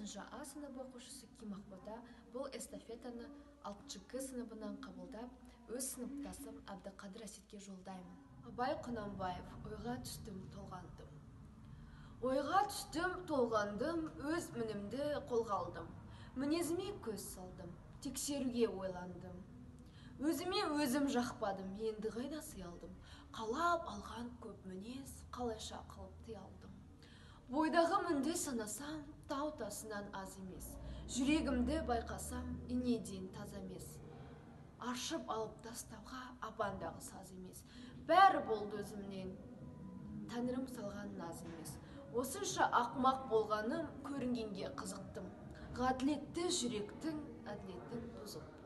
9 А сыныбы оқушысы Кимахбата бұл эстафетаны 6 К сыныбынан қабылдап, өз сыныптасым Әбдіқадыр Әсетке жолдаймын. Абай Құнанбаев, ойға түстім, толғандым. Ойға түстім, толғандым, өз мінімді қолға алдым. Мінезіме көз салдым, тексеруге ойландым. Өзіме өзім жақпадым, енді қайда сыялдым. Қалап алған көп мінез, қалайша қылып тыялдым. Бойдағы мінді санасам, тау тасынан аз емес. Жүрегімді байқасам, инеден таза емес. Аршып алып тастауға апандағы саз емес. Бәрі болды өзімнен, Тәңірім салған наз емес. Осынша ақмақ болғаным көрінгенге қызықтым. Ғаділетті жүректің әділетін бұзып.